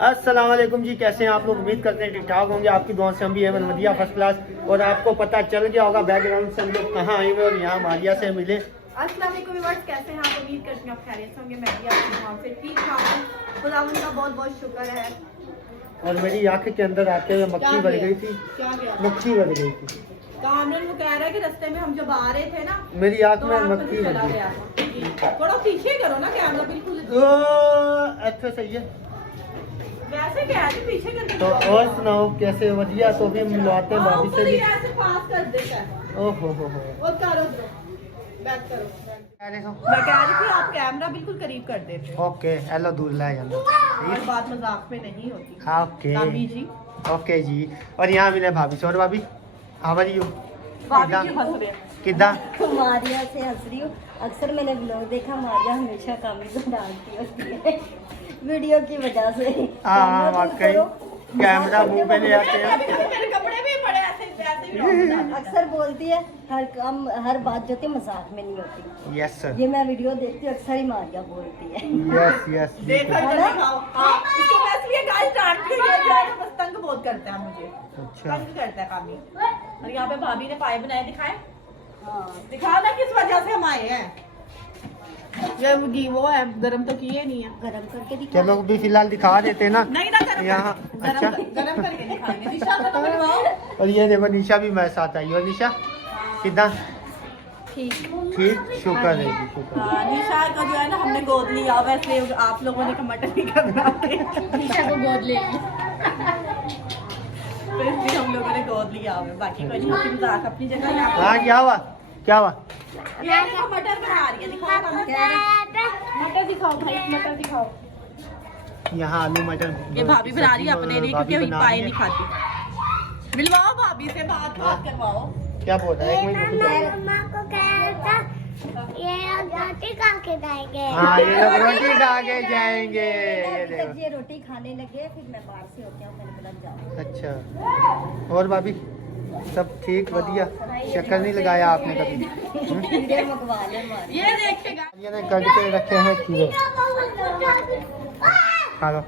अस्सलाम वालेकुम जी, कैसे हैं आप लोग? उम्मीद करते हैं ठीक ठाक होंगे। आपकी दुआ से हम भी एवन वधिया फर्स्ट क्लास। और आपको पता चल गया होगा बैकग्राउंड से हम लोग कहाँ आए हुए और यहाँ मारिया से मिले। अस्सलाम वालेकुम व्यूअर्स, कैसे हैं आप? उम्मीद करती हूँ आप खैरियत से होंगे। मैं भी आपकी दुआ से ठीक ठाक हूँ। खुदावंद का बहुत बहुत शुक्र है। और मेरी आँख के अंदर आते हुए मक्खी बढ़ गई थी। क्या गया? मक्खी बढ़ गई थी। कामरान वो कह रहा है कि रास्ते में हम जब आ रहे थे ना, मेरी आँख में तो मक्खी चला बढ़ गया गई। था। थोड़ा पीछे करो ना कैमरा, बिल्कुल अच्छा सही है। वैसे क्या है, पीछे करके तो और सुनाओ कैसे? वधिया। तो भी मिलवाते हैं भाभी से भी। ऐसे पास कर देता है। ओहो हो। और करो बैक करो। मैं कह रही थी आप कैमरा बिल्कुल करीब कर देते हो। ओके हेलो, दूर ला जाना। हर बात मजाक में नहीं होती। ओके कामी जी, ओके जी। और यहाँ मिले भाभी से। और भाभी हाउ आर यू? भाभी क्यों हंस रहे हैं? किदा मारिया से हंस रही हूँ। अक्सर मैंने ब्लॉग देखा, मारिया हमेशा कामी को डांटती होती है वीडियो की वजह से। हाँ वाकई कैमरा मुंह पे ले आते हैं। मेरे कपड़े भी बड़े ऐसे भी अक्सर बोलती है हर काम हर बात जो होती है मजाक में नहीं होती। Yes sir. ये मैं वीडियो देखती हूँ, अक्सर ही मारिया बोलती है। Yes yes. देखो इधर दिखाओ। हाँ, इसको मैं इसलिए गाइस डांटती हूँ, ये जो है ना बस तंग बहुत करता है मुझे। अच्छा तंग करता है कामी। और यहाँ पे भाभी ने पाए बनाए, दिखाए हाँ, दिखा ना किस वजह से हम आए हैं। ये वो है, गरम तो किए नहीं है। गरम करके दिखा। चलो भी फिलहाल दिखा देते ना नहीं ना गरम यहाँ। अच्छा गरम करके दिखाएंगे। निशा को तो बनवाओ। और ये देखो निशा भी मेरे साथ आई। और निशा किदा? ठीक। ठीक शुक्र है जी, शुक्र। हाँ, निशा को जो है ना हमने गोद लिया। वैसे आप लोगों ने मटन नहीं करना निशा को गोद ले ली। तो इसलिए हम लोगों ने गोद लिया हुआ है। बाकी कोई नहीं, मजाक अपनी जगह। यहाँ हाँ क्या हुआ? क्या हुआ? ये देखो मटर बना रही है, दिखाओ मटर दिखाओ भाई, मटर दिखाओ। यहाँ आलू मटर ये भाभी बना रही है अपने लिए, क्योंकि अभी बना पाए रही नहीं है। खाती। मिलवाओ भाभी से, बात करवाओ। क्या बोल रहा है? एक मिनट रुको। मम्मा को कह रहा था ये रोटी खा के जाएंगे। हाँ ये लोग रोटी खा के जाएंगे। ये जब देखो। ये रोटी खाने लगे फिर मैं बाहर से होके आऊँ, मैंने बोला जाओ। अच्छा और भाभी सब ठीक वधिया? चक्कर नहीं लगाया आपने कभी? कीड़े मंगवा ले मारी। ये देखिएगा, ये ने कट के रखे हैं खीरे। खा लो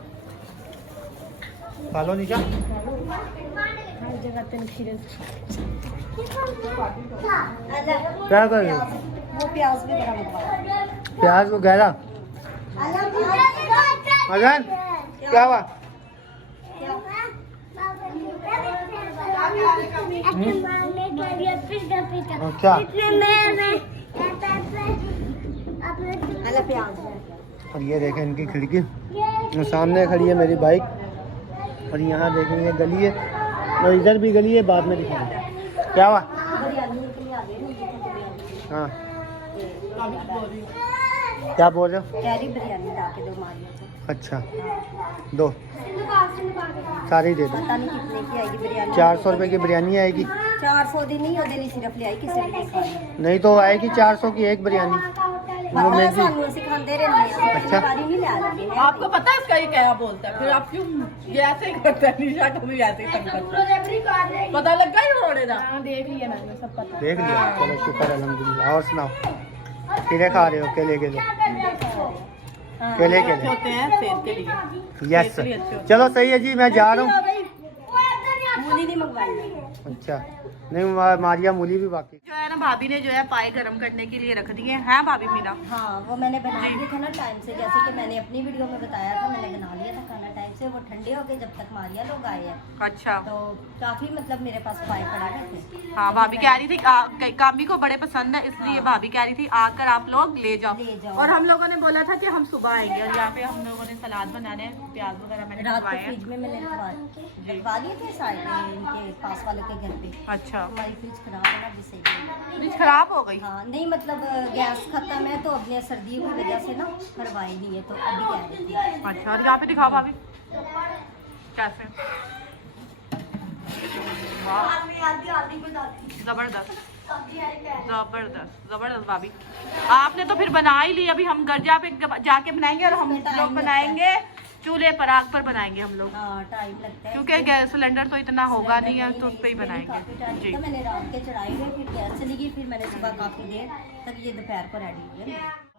खा लो निशा। हर जगह तेन खीरे। क्या कर रहे हो? वो प्याज भी बड़ा मंगवा। प्याज को गहरा। अजन क्या हुआ? अच्छा अल्लाह प्याज है। और ये देखें इनकी खिड़की। और सामने खड़ी है मेरी बाइक। और यहाँ देखें ये गली है और इधर भी गली है, बाद में दिखाऊंगा। क्या हुआ? बिरयानी के लिए आ गए ना। हाँ क्या बोल रहे हो? कह रही बिरयानी ला के दो मारिया को। अच्छा दो सारी दे दो। पता नहीं कितने की आएगी बिरयानी। 400 रुपये की बिरयानी आएगी। 400 दी नहीं, वो सिर्फ ले आई किसी भी खानी। नहीं तो आएगी 400 की एक बिरयानी। वो पता है महंगी। सानू सिखाते रहे। अच्छा। बारी नहीं ला लगे। आपको पता है इसका ये क्या बोलता है? फिर आप क्यों ये ऐसे ही करते हैं? निशा को भी ऐसे ही तंग करता है। पता लग गया ये होने का? देख लिया मैंने, सब पता। देख लिया? चलो शुक्र अल्हम्दुलिल्लाह। और सुनाओ खीरे खा रहे हो? केले केले केले अच्छे केले। होते हैं सेहत के लिए। यस सेहत के लिए अच्छे होते हैं। चलो सही है जी, मैं जा रहा हूँ। मूली नहीं मंगवाई। अच्छा नहीं मारिया मूली भी बाकी। जो है ना भाभी ने जो है पाए गरम करने के लिए रख दिए हैं भाभी मीरा। हाँ वो मैंने बना लिए थे ना टाइम से, जैसे कि मैंने अपनी वीडियो में बताया था। मैंने बना लिया था खाना टाइम से। वो ठंडे हो गए जब तक मारिया लोग आए हैं। अच्छा तो काफी मतलब मेरे पास पाए पड़ा थे। हाँ, भाभी कह रही थी कामी को बड़े पसंद है, इसलिए हाँ। भाभी कह रही थी आकर आप लोग ले ले जाओ। जाओ। और हम लोगों ने बोला था कि हम सुबह आएंगे। और यहाँ पे हम लोगों ने सलाद बनाने, प्याज वगैरह मैंने रात को रखवाए हैं। फ्रिज में मैंने रखवा लिए थे साइड में इनके पास वाले के घर पे। अच्छा हमारी फ्रिज खराब है ना, जिससे फ्रिज खराब हो गई। हाँ नहीं मतलब गैस खत्म है, तो अपने सर्दियों की वजह से ना करवाई नहीं है, तो अभी कह रही थी। अच्छा और यहाँ पे दिखाओ भाभी कैसे। वाह, जबरदस्त जबरदस्त जबरदस्त भाभी। आपने तो फिर बना ही ली। अभी हम घर जाके बनाएंगे। और हम लोग बनाएंगे चूल्हे पर, आग पर बनाएंगे हम लोग। हाँ टाइम लगता है क्योंकि गैस सिलेंडर तो इतना होगा नहीं है, तो उस पर ही काफी बनाएंगे टाइम जी। तो मैंने रात के चढ़ाई हुए, फिर गैस चली गई, फिर मैंने सुबह काफी देर तक ये दोपहर को रेडी हुए।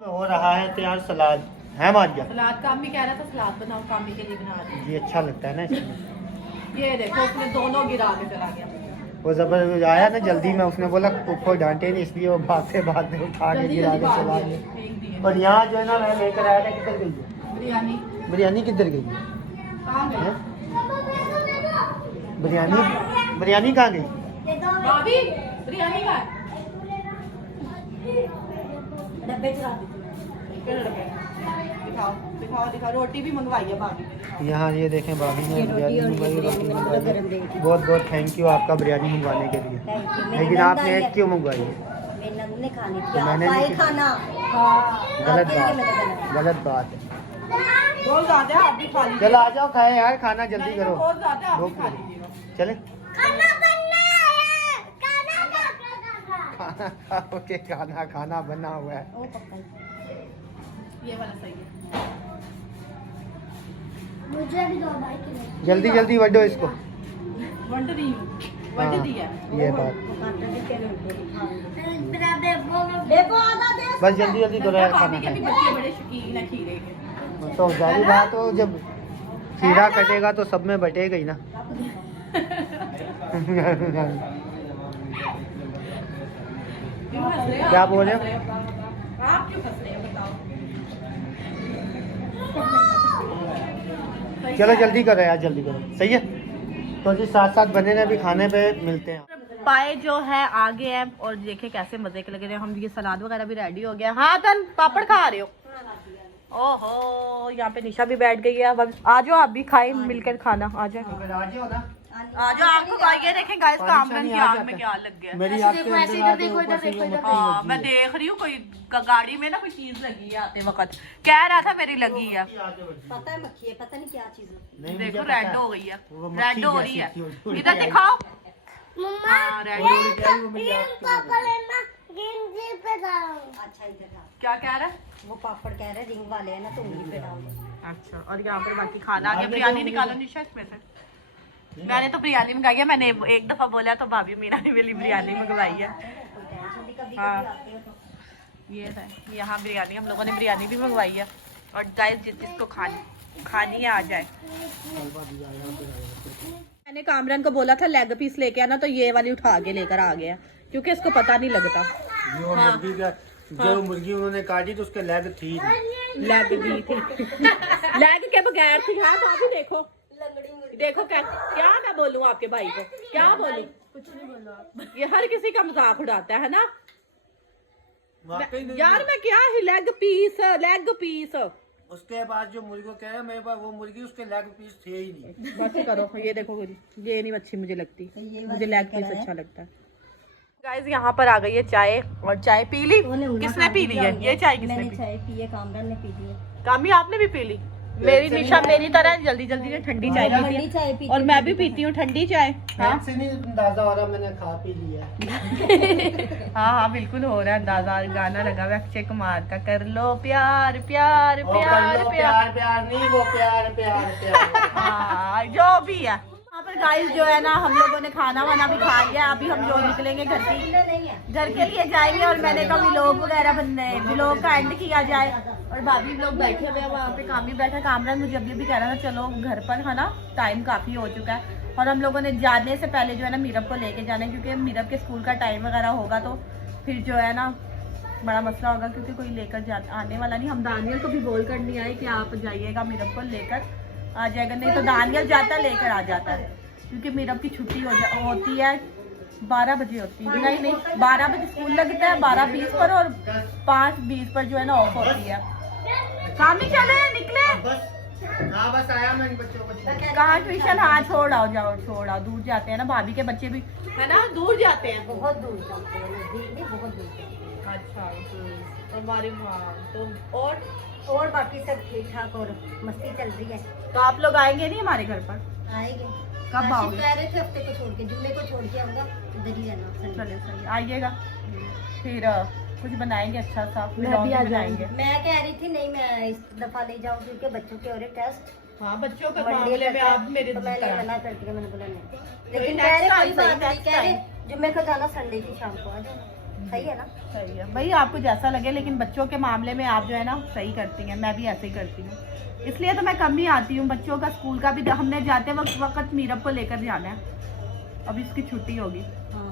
हो रहा है तैयार सलाद है मारिया। सलाद कामी कह रहा था सलाद बनाओ, कामी के लिए बना दी। ये अच्छा लगता है ना इसमें। ये देखो उसने दोनों गिरा के चला गया। वो जबर आया ना जल्दी में, उसने बोला ऊपर डांटे नहीं, इसलिए वो भागते उठा के गिरा के चला गया। फेंक दिए। और यहाँ जो है ना मैं लेकर आया था, किधर गई है बिरयानी बिरयानी? किधर गई कहाँ गई? है? बिरयानी कहाँ गई? भाभी बिरयानी का डब्बे चला दी। दिखाओ दिखाओ दिखाओ। रोटी भी मंगवाई है भाभी ने। यहाँ ये देखें भाभी ने ये रोटी बिरयानी और ये मंगवाई, रोटी बिरयानी मंगवाई गरम है। देगी। बहुत बहुत थैंक यू आपका बिरयानी मंगवाने के लिए। Thank you. लेकिन आपने एक क्यों मंगवाई है? मेरी नंद ने खानी थी, तो मैंने आप आए नहीं खाना। गलत आपके लिए बात, मैंने बनाया। गलत बात है। बहुत ज्यादा आप भी खा लीजिए। चलो आ जाओ खाए यार, खाना जल्दी नहीं, करो। बहुत ज्यादा आप भी भूख खा लगी। लीजिएगा। चले खाना बनना है, खाना खा। खाना खाओ के खाना बना हुआ है। ओ पक्का ही। ये वाला सही है। मुझे भी दो भाई के लिए। जल्दी जल्दी वड्डो इसको। वंड दी हूँ। वंड दी है। ये बात, दुकान पे भी तेरे होते मेरा बेबो में बेबो आधा दे। बस जल्दी जल्दी करो यार, खाना भाभी के भी खाए। बच्चे बड़े शौकीन है खीरे के। तो जारी बात हो, जब खीरा कटेगा तो सब में बटेगा ही ना। क्यों हंस रहे हो? क्या आप बोल रहे क्यों हो? हंस हो? आप क्यों हंस रहे हो बताओ? चलो जल्दी करो यार, जल्दी करो। सही है तो जी साथ साथ बने रहे, अभी खाने पे मिलते हैं। पाए जो है आगे हैं और देखे कैसे मजे के लगे रहे। हम ये सलाद वगैरह भी रेडी हो गया। हाँ तन पापड़ खा रहे हो? ओहो यहाँ पे निशा भी बैठ गई है। अब आ जाओ आप भी खाए मिलकर खाना। आ जाओ आ जाओ। आपको ये देखें गाइस कामरान की आग में क्या लग गया। मेरी आँख के अंदर आ गई, ऊपर से वो मक्खी हाँ लगी मैं है। देख रही हूँ कोई गाड़ी में ना कोई चीज लगी है आते वक्त। कह रहा था मेरी लगी है। पता है मक्खी है, पता नहीं क्या चीज है। नहीं, मुझे देखो पता रेड है। हो गई है। वो मक्खी रेड हो रही है। जैसी थी, उड़ इधर के दिखाओ। मम्मा हाँ रेड वो उड़ के आई, वो मेरी ये आँख के पापा अंदर। लेना गिनती पे डालो। अच्छा इधर था। क्या कह रहा है? वो पापड़ कह रहे रिंग वाले हैं ना, तो उंगली पे डाल दो। अच्छा और यहाँ पर बाकी खाना आ गया। बिरयानी निकालो निशा इसमें से। मैंने तो बिरयानी मंगाई है। मैंने एक दफा बोला तो भाभी मीना ने मेरी बिरयानी मंगवाई है। कोई टेंशन नहीं, कभी हाँ। कभी आते हो तो। ये है यहाँ बिरयानी, हम लोगों ने बिरयानी भी मंगवाई है। और गाइस जिसको खानी है आ जाए। मैंने कामरान को बोला था लेग पीस लेके आना, तो ये वाली उठा के लेकर आ गया क्योंकि इसको पता नहीं लगता। जो मुर्गी का जो मुर्गी उन्होंने काटी तो उसके लेग थी नहीं। लेग भी थी। लेग के बगैर थी। हाँ भाभी देखो देखो क्या क्या मैं बोलूँ आपके भाई को, क्या बोलूँ? कुछ नहीं बोला। ये हर किसी का मजाक उड़ाता है ना वाकई नहीं। यार। मैं क्या है लेग पीस। उसके बाद जो मुर्गी को कह रहा है मेरे पास वो मुर्गी, उसके लेग पीस थे ही नहीं। बस करो। ये देखो ये नहीं अच्छी मुझे लगती। मुझे लेग पीस अच्छा लगता है। गाइस यहाँ पर आ गई है चाय। और चाय पी ली? किसने पी ली है ये चाय? किसने मैंने पी? चाय पी है, कामरान ने पी ली है। कामी आपने भी पी ली? मेरी निशा मेरी तरह जल्दी जल्दी से ठंडी चाय ठंडी पीती चाय है। पीती और मैं भी पीती हूँ ठंडी चाय। हाँ से नहीं अंदाजा हो रहा, मैंने खा पी लिया। हाँ बिल्कुल हो रहा है अंदाजा। गाना लगा हुआ अक्षय कुमार का, कर लो प्यार प्यार वो कर प्यार लो प्यार। प्यार नहीं, वो प्यार। हाँ जो भी है। यहाँ पर गाइस जो है ना हम लोगों ने खाना वाना भी खा लिया। अभी हम जो निकलेंगे घर के लिए जाएंगे। और मैंने कहा व्लॉग वगैरह बनने, व्लॉग का एंड किया जाए। और भाभी लोग बैठे हुए हैं वहाँ पे, काम भी बैठा। कामरान मुझे अभी भी कह रहा था चलो घर पर, है ना टाइम काफ़ी हो चुका है। और हम लोगों ने जाने से पहले जो है ना मीरब को लेके जाना है, क्योंकि मीरब के स्कूल का टाइम वगैरह होगा तो फिर जो है ना बड़ा मसला होगा, क्योंकि कोई लेकर आने वाला नहीं। हम दानियल को भी बोल कर नहीं आए कि आप जाइएगा, मीरब को लेकर आ जाएगा। नहीं तो दानियल जाता लेकर आ जाता है, क्योंकि मीरब की छुट्टी होती है 12 बजे होती है। नहीं 12 बजे स्कूल लगता है, 12:20 पर। और 5:20 पर जो है ना ऑफ होती है। शामी चले निकले। हाँ बस आया मैं इन बच्चों को। कहाँ ट्यूशन? हाँ छोड़ आओ, जाओ छोड़ आओ। दूर जाते हैं ना, भाभी के बच्चे भी है ना दूर जाते हैं। बहुत दूर जाते हैं, नजदीक नहीं, बहुत दूर जाते हैं। अच्छा हमारे तो और बाकी सब ठीक ठाक और मस्ती चल रही है। तो आप लोग आएंगे नहीं हमारे घर पर? आएंगे। कब आओगे? कह रहे थे हफ्ते को छोड़ के, जुम्मे को छोड़ के आऊंगा, इधर ही रहना। चलिए सही आइएगा। फिर कुछ बनाएंगे अच्छा सा, मैं भी आ बनाएंगे। मैं कह रही थी नहीं मैं इस दफा ले जाऊँ, क्योंकि बच्चों के और टेस्ट। हाँ बच्चों के वनडे मामले में आप मेरे तो मैंने तरह। मना कर दिया, मैंने बोला नहीं। कोई लेकिन next कह रहे time कोई बात सही, नहीं, next कह रहे time। जुम्मे को जाना, संडे की शाम को आ जाना। सही है ना? सही है भाई, आपको जैसा लगे, लेकिन बच्चों के मामले में आप जो है ना सही करती हैं। मैं भी ऐसे ही करती हूँ, इसलिए तो मैं कम ही आती हूँ। बच्चों का स्कूल का भी हमने जाते वक्त मीरब को लेकर जाना है। अभी इसकी छुट्टी होगी, हाँ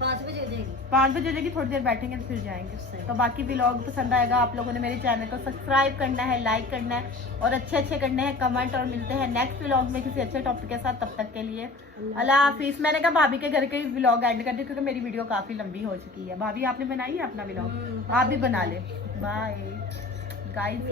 5 बजे हो जाएगी। 5 बजे हो जाएगी, थोड़ी देर बैठेंगे तो फिर जाएंगे। तो बाकी व्लॉग पसंद आएगा, आप लोगों ने मेरे चैनल को सब्सक्राइब करना है, लाइक करना है और अच्छे करने हैं कमेंट। और मिलते हैं नेक्स्ट व्लॉग में किसी अच्छे टॉपिक के साथ। तब तक के लिए अल्लाह हाफिज। मैंने कहा भाभी के घर के व्लॉग एंड कर दी क्योंकि मेरी वीडियो काफी लंबी हो चुकी है। भाभी आपने बनाई है अपना व्लॉग, आप भी बना ले। Bye guys.